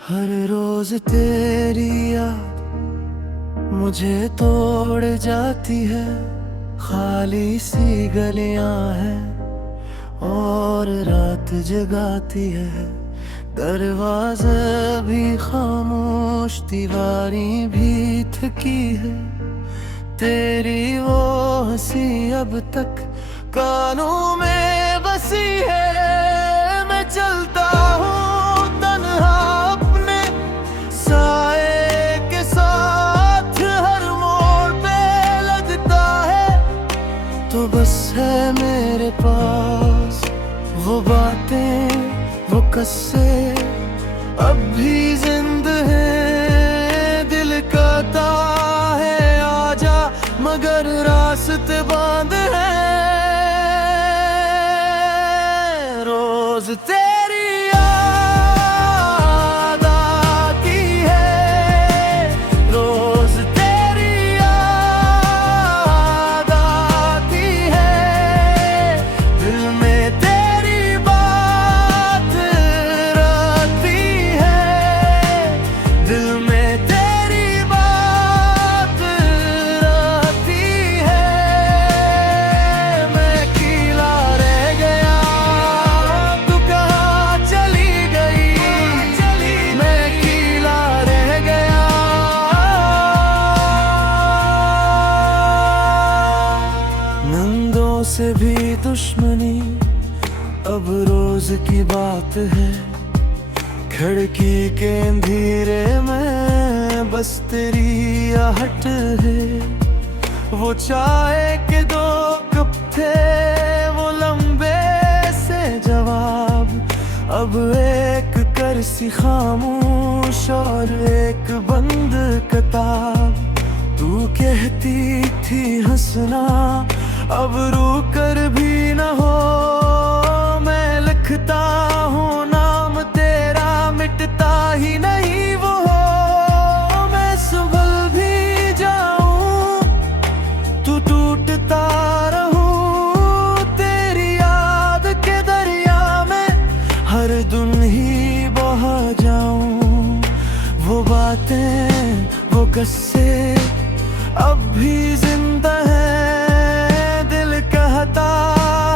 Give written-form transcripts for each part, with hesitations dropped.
हर रोज तेरी याद मुझे तोड़ जाती है। खाली सी गलियां हैं और रात जगाती है। दरवाज़ा भी खामोश, दीवारें भी थकी है। तेरी वो हंसी अब तक कानों में बसी है। मैं चलता हूँ तन्हा अपने साए के साथ, हर मोड़ पे लगता है तो बस है मेरे पास वो बातें, वो किस्से अब भी जिंदा है। दिल कहता है आजा, मगर रास्ते बंद हैं। रोज तेरी याद आती है, रोज तेरी याद आती है। दिल में तेरी बात रहती है, दिल में तेरी बात रहती है। मैं अकेला रह गया, तू कहाँ चली गई। मैं अकेला रह गया। नंदों से भी दुश्मनी अब रोज की बात है। खिड़की के अंधेरे में बस तेरी आहट है। वो चाय के दो कप थे, वो लंबे से जवाब, अब एक करसी खामोश और एक बंद किताब। तू कहती थी हंसना अब रूकर भी न हो। मैं लिखता हूँ नाम तेरा, मिटता ही नहीं वो हो। मैं संभल भी जाऊं, तू टूटता रहूं। तेरी याद के दरिया में हर दिन ही बहा जाऊं। वो बातें, वो किस्से अब भी जिंदा हैं। दिल कहता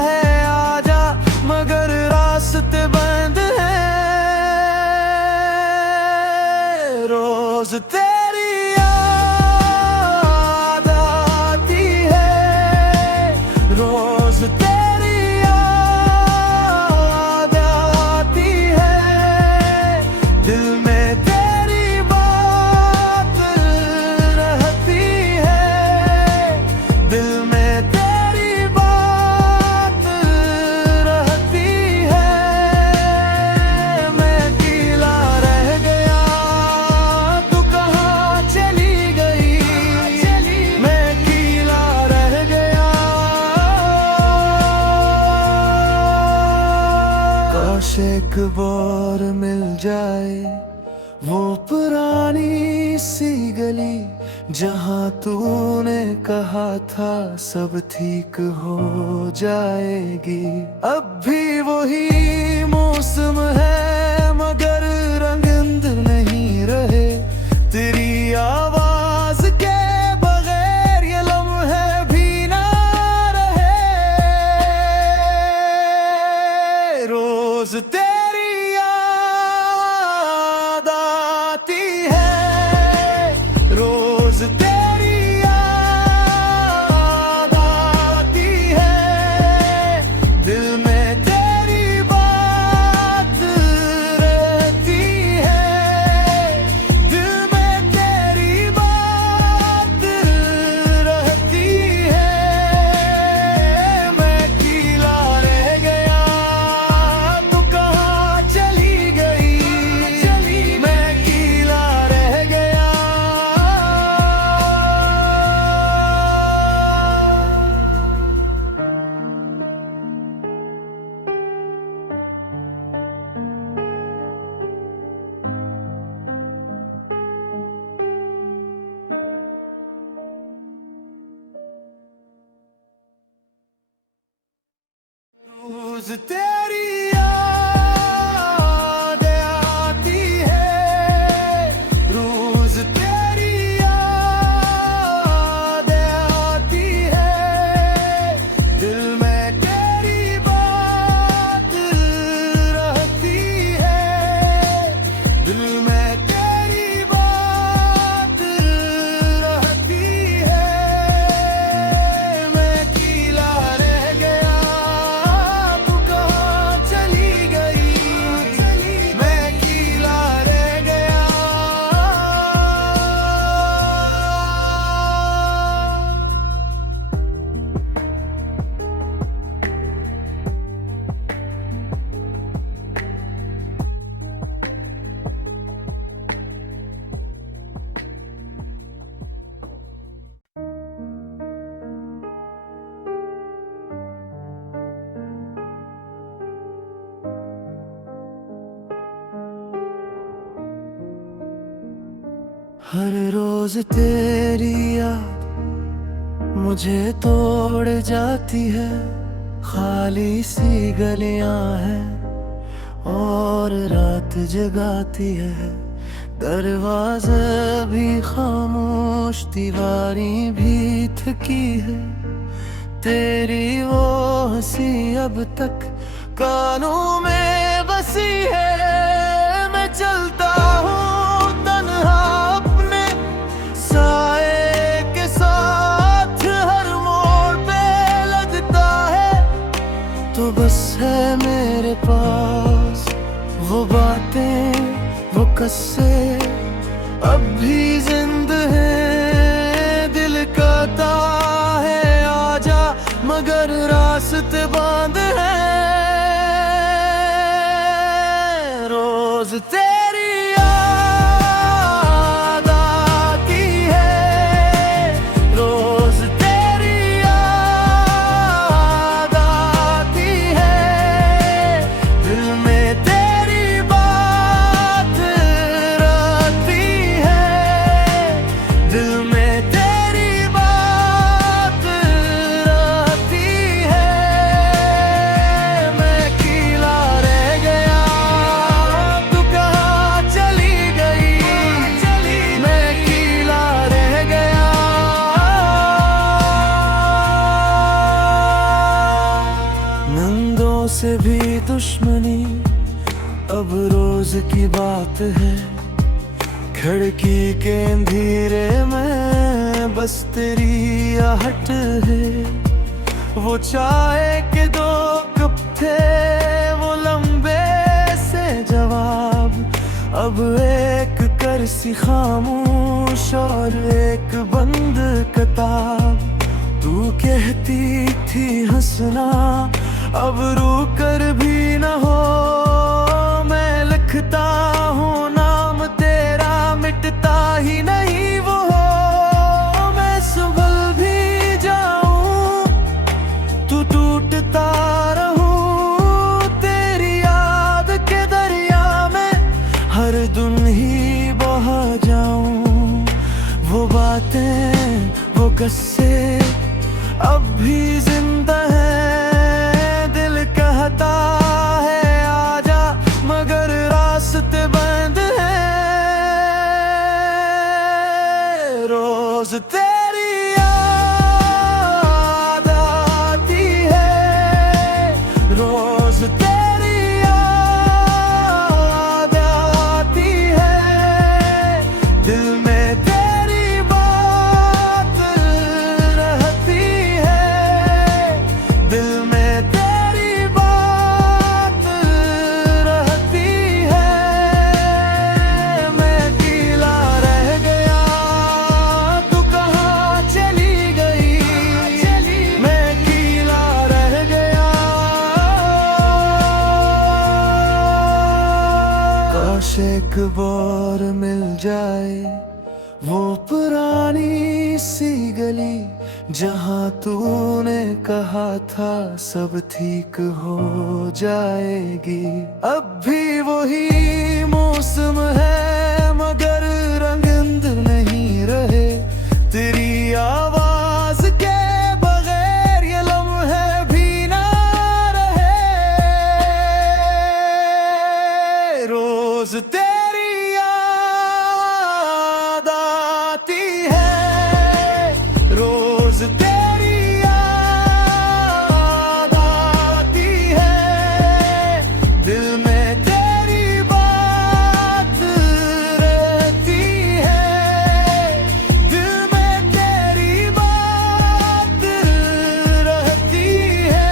है आजा, मगर रास्ते बंद हैं। रोज तेरी याद आती है, रोज तेरी याद आती है। दिल में तेरी बात रहती है, दिल में तेरी बात रहती है। मैं अकेला रह गया, तू कहाँ चली गई। मैं अकेला रह गया। काश एक बार मिल जाए वो पुरानी सी गली, जहाँ तूने कहा था सब ठीक हो जाएगी। अब भी वही मौसम है, मगर रंग नहीं रहे। तेरी आवाज के बगैर ये लम्हे भी ना रहे। रोज तेरी याद आती है, रोज तेरी याद आती है। दिल में तेरी बात रहती है, दिल में तेरी बात रहती है। मैं अकेला रह गया, तू कहाँ चली गई। मैं अकेला रह गया। रोज तेरी याद आती है, हर रोज तेरी याद मुझे तोड़ जाती है। खाली सी गलियां हैं और रात जगाती है। दरवाज़ा भी खामोश, दीवारें भी थकी है। तेरी वो हंसी अब तक कानों में बसी है। मैं चलता हूँ तन्हा अपने साए के साथ, हर मोड़ पे लगता है तो बस है मेरे पास वो बातें, वो किस्से अब भी जिंदा है। दिल कहता है आजा, मगर रास्ते बंद हैं। रोज तेरी याद आती है, रोज तेरी याद आती है। दिल में तेरी बात रहती है, दिल में तेरी बात रहती है। मैं अकेला रह गया, तू कहाँ चली गई? मैं अकेला रह गया। नंदों से भी दुश्मनी अब रोज की बात है। खिड़की के अंधेरे में बस तेरी आहट है। वो चाय के दो कप थे, वो लंबे से जवाब, अब एक करसी खामोश और एक बंद किताब। तू कहती थी हंसना अब रूकर भी न हो। मैं लिखता हूँ नाम तेरा, मिटता ही नहीं वो हो। मैं संभल भी जाऊं, तू टूटता रहूं। तेरी याद के दरिया में हर दिन ही बहा जाऊं। वो बातें, वो किस्से अब भी जिंदा हैं। दिल कहता है आजा, मगर रास्ते बंद हैं। रोज तेरी याद आती है, रोज तेरी याद आती है। दिल में तेरी बात रहती है, दिल में तेरी बात रहती है। मैं अकेला रह गया, तू कहाँ चली गई? मैं अकेला रह गया। काश एक बार मिल जाए वो पुरानी सी गली, जहाँ तूने कहा था सब ठीक हो जाएगी। अब भी वही मौसम है, मगर रंग नहीं रहे। तेरी आवाज के बगैर ये लम्हे भी ना रहे। रोज तेरी याद आती है, रोज तेरी याद आती है। दिल में तेरी बात रहती है, दिल में तेरी बात रहती है।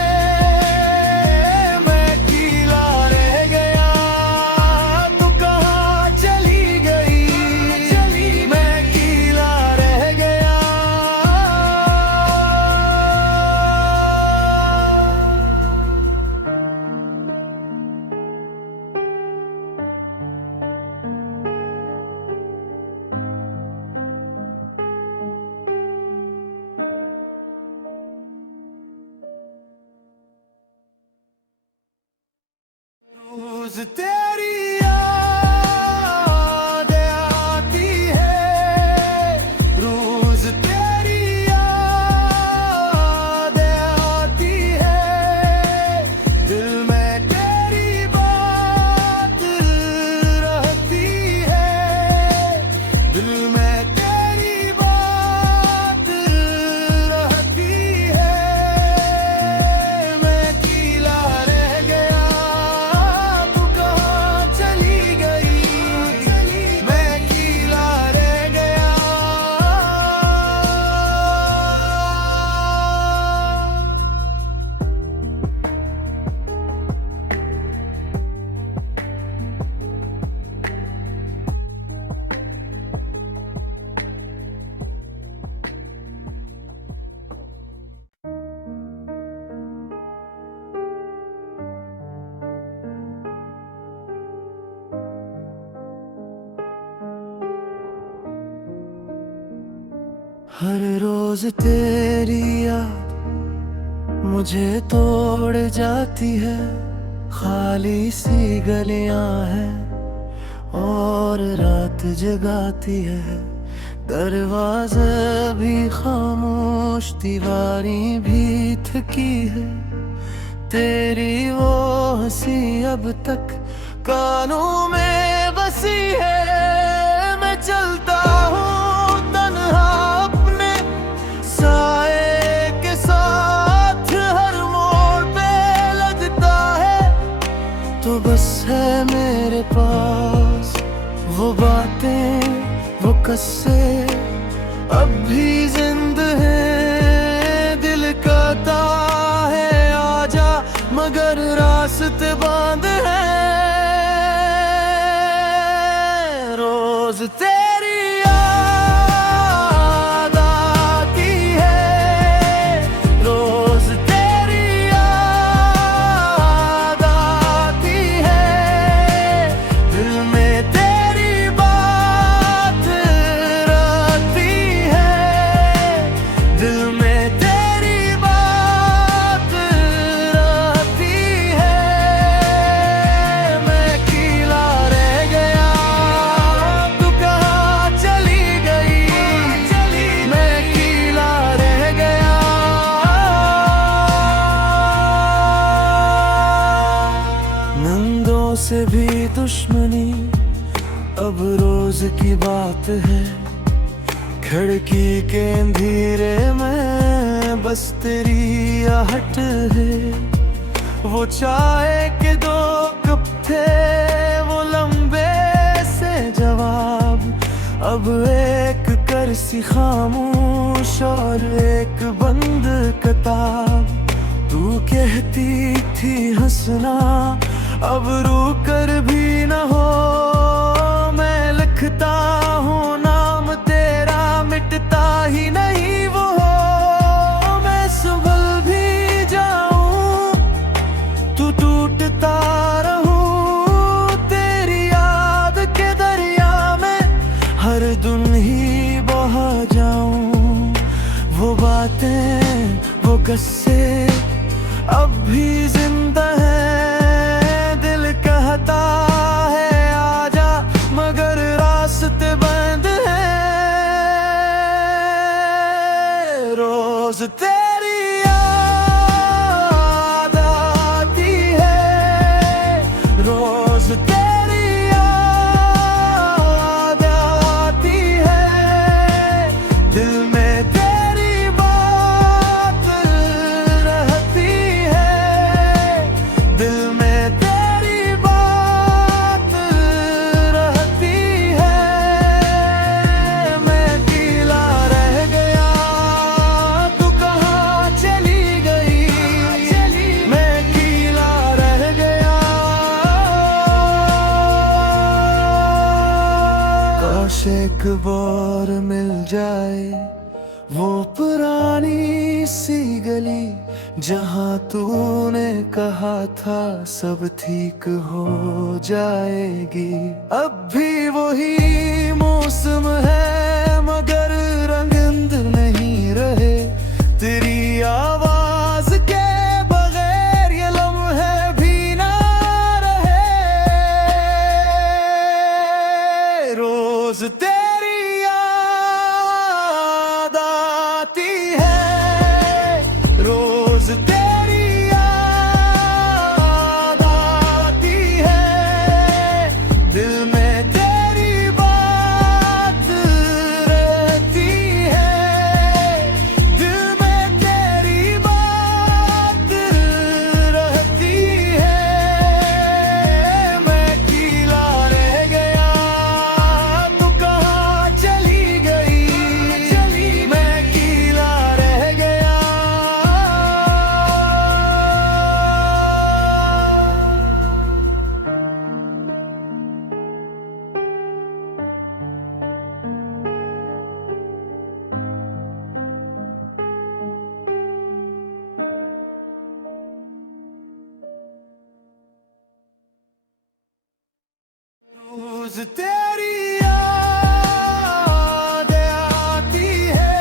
मैं अकेला रह गया, तू कहाँ चली गई? मैं अकेला रह गया। रोज तेरी याद आती है, हर रोज तेरी याद मुझे तोड़ जाती है। खाली सी गलियां हैं और रात जगाती है। दरवाज़ा भी खामोश, दीवारें भी थकी है। तेरी वो हंसी अब तक कानों में बसी है। मैं चलता हूँ तन्हा अपने साए के साथ, हर मोड़ पे लगता है तो बस है मेरे पास वो बातें, वो किस्से अब भी जिंदा है। दिल कहता है आजा, मगर रास्ते बंद हैं। रोज तेरी याद आती है, रोज तेरी याद आती है। दिल में तेरी बात रहती है, दिल में तेरी बात रहती है। मैं अकेला रह गया, तू कहाँ चली गई? मैं अकेला रह गया। नंदों से भी दुश्मनी अब रोज की बात है। खिड़की के अंधेरे में बस तेरी आहट है। वो चाय के दो कप थे, वो लंबे से जवाब, अब एक करसी खामोश और एक बंद किताब। तू कहती थी हंसना अब रूकर भी न हो। मैं लिखता हूँ नाम तेरा, मिटता ही नहीं वो हो। मैं संभल भी जाऊं, तू टूटता रहूं। तेरी याद के दरिया में हर दिन ही बहा जाऊं। वो बातें, वो किस्से अब भी जिंदा हैं। दिल कहता है आजा, मगर रास्ते बंद हैं। रोज तेरी याद आती है, रोज तेरी याद आती है। दिल में तेरी बात रहती है, दिल में तेरी बात रहती है। मैं अकेला रह गया, तू कहाँ चली गई? मैं अकेला रह गया। काश एक बार मिल जाए वो पुरानी सी गली, जहाँ तूने कहा था सब ठीक हो जाएगी। अब भी वही मौसम है, मगर रंग नहीं रहे। तेरी आवाज के बगैर ये लम्हे भी ना रहे। रोज तेरी याद आती है, रोज तेरी याद आती है। दिल में तेरी बात रहती है, दिल में तेरी बात रहती है। मैं अकेला रह गया, तू कहाँ चली गई? मैं अकेला रह गया। रोज तेरी याद आती है,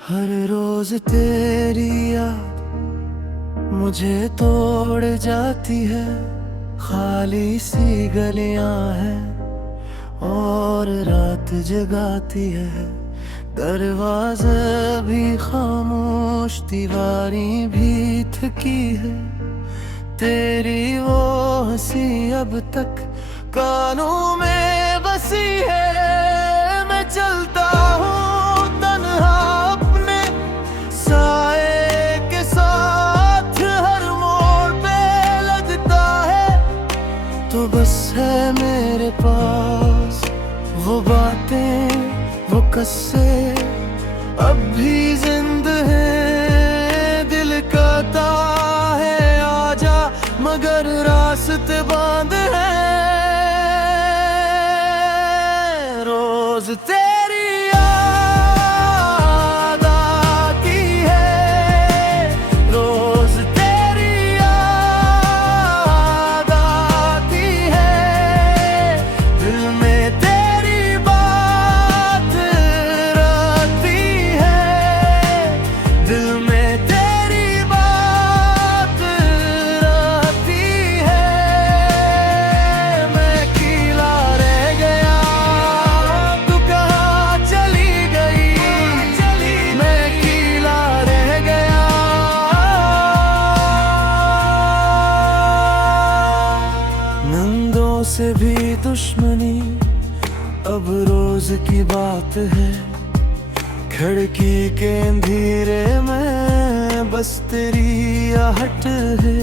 हर रोज तेरी याद मुझे तोड़ जाती है। खाली सी गलियां हैं और रात जगाती है। दरवाज़ा भी खामोश, दीवारें भी थकी है। तेरी वो हंसी अब तक कानों में बसी है। मैं चलता हूँ तन्हा अपने साए के साथ, हर मोड़ पे लगता है तो बस है मेरे पास वो बातें, वो किस्से अब भी जिंदा है। दिल कहता है आजा, मगर रास्ते बंद हैं। रोज तेरी याद आती है, रोज तेरी याद आती है। दिल में तेरी बात रहती है, दिल में तेरी बात रहती है। मैं अकेला रह गया, तू कहाँ चली गई? मैं अकेला रह गया। नंदों से भी दुश्मनी अब रोज की बात है। खिड़की के अंधेरे में बस तेरी आहट है।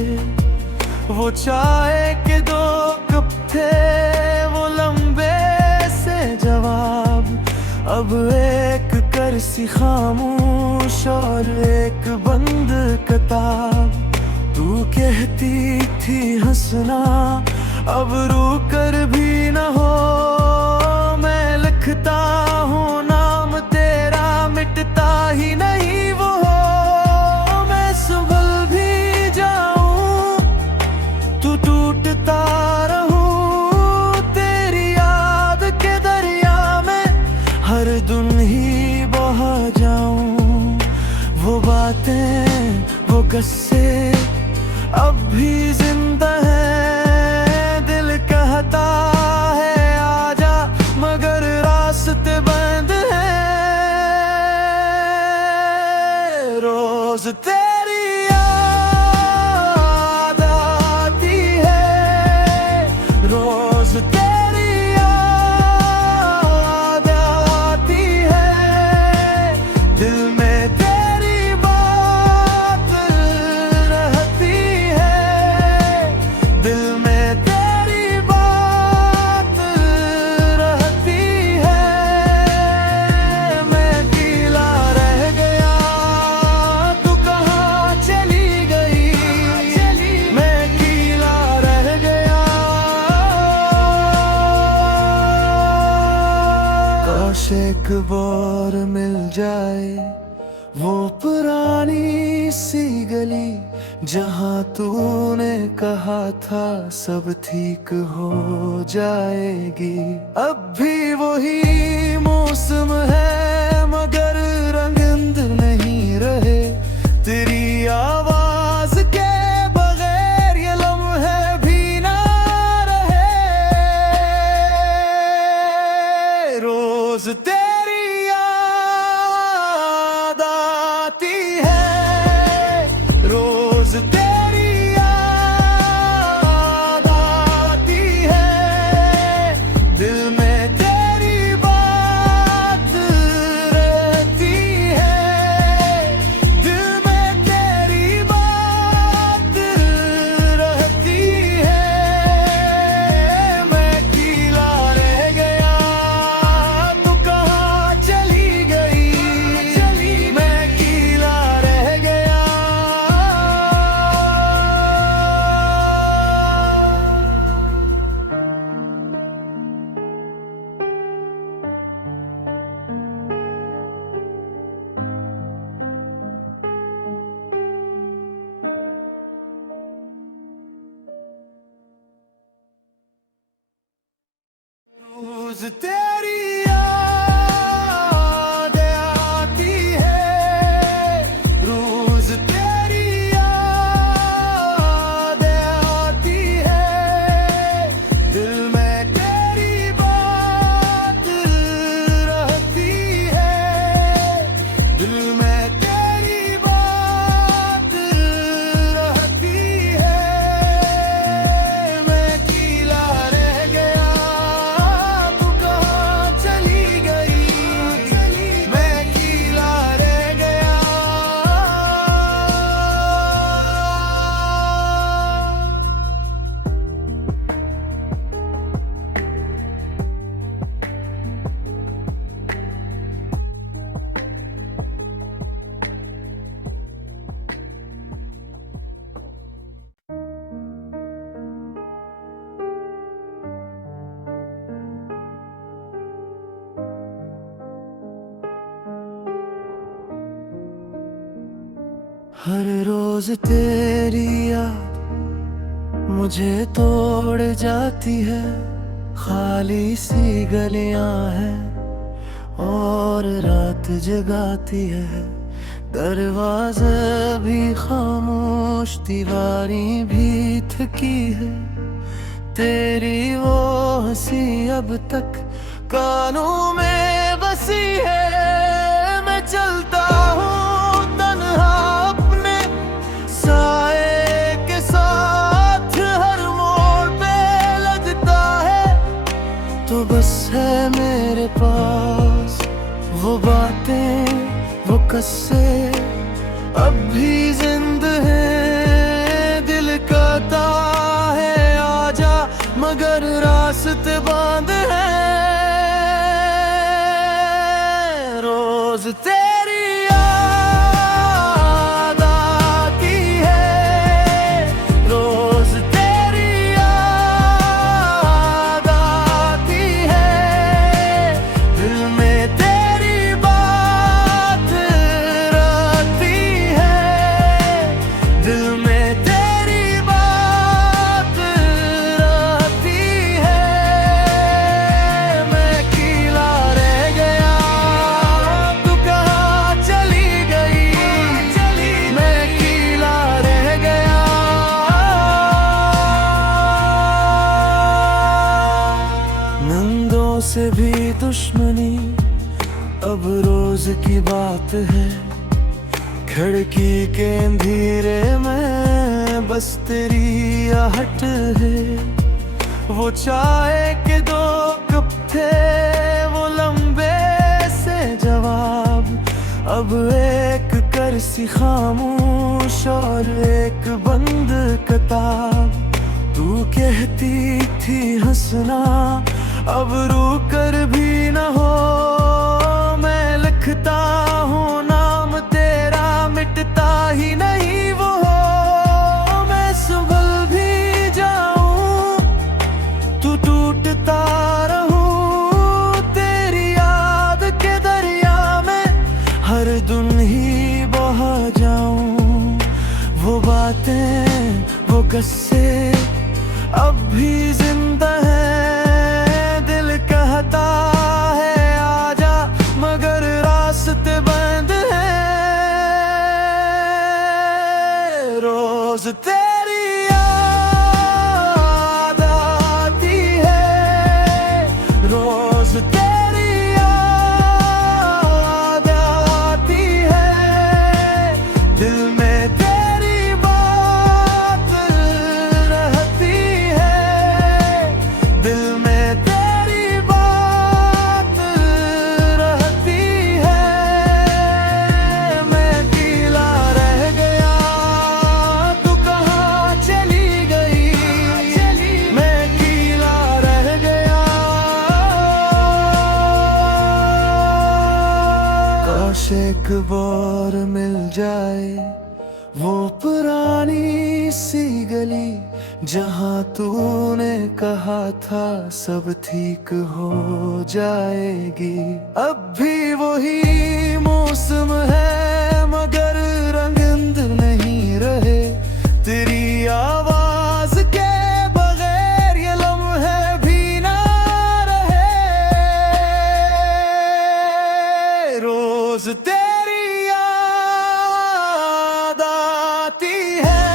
वो चाय के दो कप थे, वो लंबे से जवाब, अब एक करसी खामोश और एक बंद किताब। तू कहती थी हंसना अब रूकर भी न हो। मैं लिखता हूँ नाम तेरा, मिटता ही नहीं वो हो। मैं संभल भी जाऊं, तू टूटता रहूं। तेरी याद के दरिया में हर दिन ही बहा जाऊं। वो बातें, वो किस्से अब भी जिंदा हैं। दिल कहता है आजा, मगर रास्ते बंद हैं। रोज तेरी याद आती है, रोज तेरी याद आती है। दिल में तेरी बात रहती है, दिल में तेरी बात रहती है। मैं अकेला रह गया, तू कहाँ चली गई? मैं अकेला रह गया। काश एक बार मिल जाए वो पुरानी सी गली, जहाँ तूने कहा था सब ठीक हो जाएगी। अब भी वही मौसम है, मगर रंग नहीं रहे। तेरी आवाज के बगैर ये लम्हे भी ना रहे। रोज तेरी याद आती है, रोज तेरी याद आती है। दिल में तेरी बात रहती है, दिल में तेरी बात रहती है। मैं अकेला रह गया, तू कहाँ चली गई? मैं अकेला रह गया। रोज तेरी याद आती है, हर रोज तेरी याद मुझे तोड़ जाती है। खाली सी गलियां हैं और रात जगाती है। दरवाज़ा भी खामोश, दीवारें भी थकी है। तेरी वो हंसी अब तक कानों में बसी है। मैं चलता हूँ तन्हा अपने साए के साथ, हर मोड़ पे लगता है तो बस है मेरे पास वो बातें, वो किस्से अब भी जिंदा है। दिल कहता है आजा, मगर रास्ते बंद हैं। रोज तेरी याद आती है, रोज तेरी याद आती है। दिल में तेरी बात रहती है, दिल में तेरी बात रहती है। मैं अकेला रह गया, तू कहाँ चली गई? मैं अकेला रह गया। नंदों से भी दुश्मनी अब रोज की बात है। खिड़की के अंधेरे में बस तेरी आहट है। वो चाय के दो कप थे, वो लंबे से जवाब, अब एक करसी खामोश और एक बंद किताब। तू कहती थी हंसना अब रू कर भी न हो। मैं लिखता हूँ नाम तेरा, मिटता ही नहीं वो हो। मैं संभल भी जाऊं, तू टूटता रहूं। तेरी याद के दरिया में हर दिन ही बहा जाऊं। वो बातें, वो किस्से अब भी जिंदा है। दिल कहता है आजा, मगर रास्ते बंद हैं। रोज तेरी याद आती है, रोज तेरी याद आती है। दिल में तेरी बात रहती है, दिल में तेरी बात रहती है। मैं अकेला रह गया, तू कहाँ चली गई? मैं अकेला रह गया। काश एक बार मिल जाए वो पुरानी सी गली, जहाँ तूने कहा था सब ठीक हो जाएगी। अब भी वही मौसम है, मगर रंग नहीं रहे। तेरी आवाज के बगैर ये लम्हे भी ना रहे। रोज तेरी याद आती है,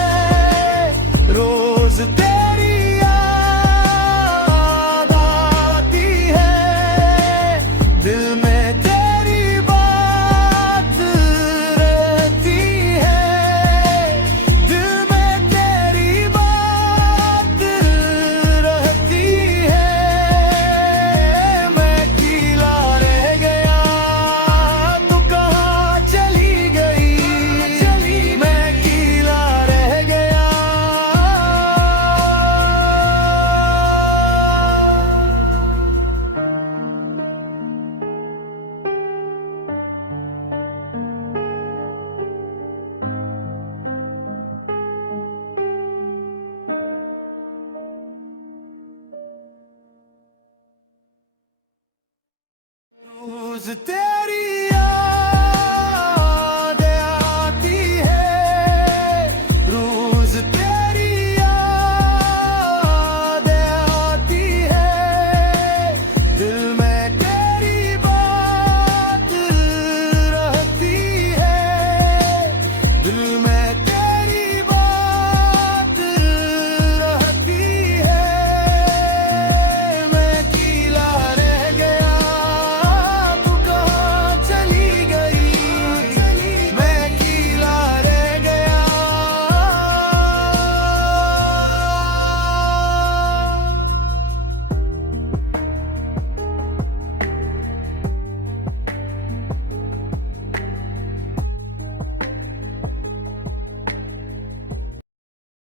रोज तेरी याद आती है। दिल में तेरी बात रहती है, दिल में तेरी बात रहती है। मैं अकेला रह गया, तू कहाँ चली गई? मैं अकेला रह गया। रोज तेरी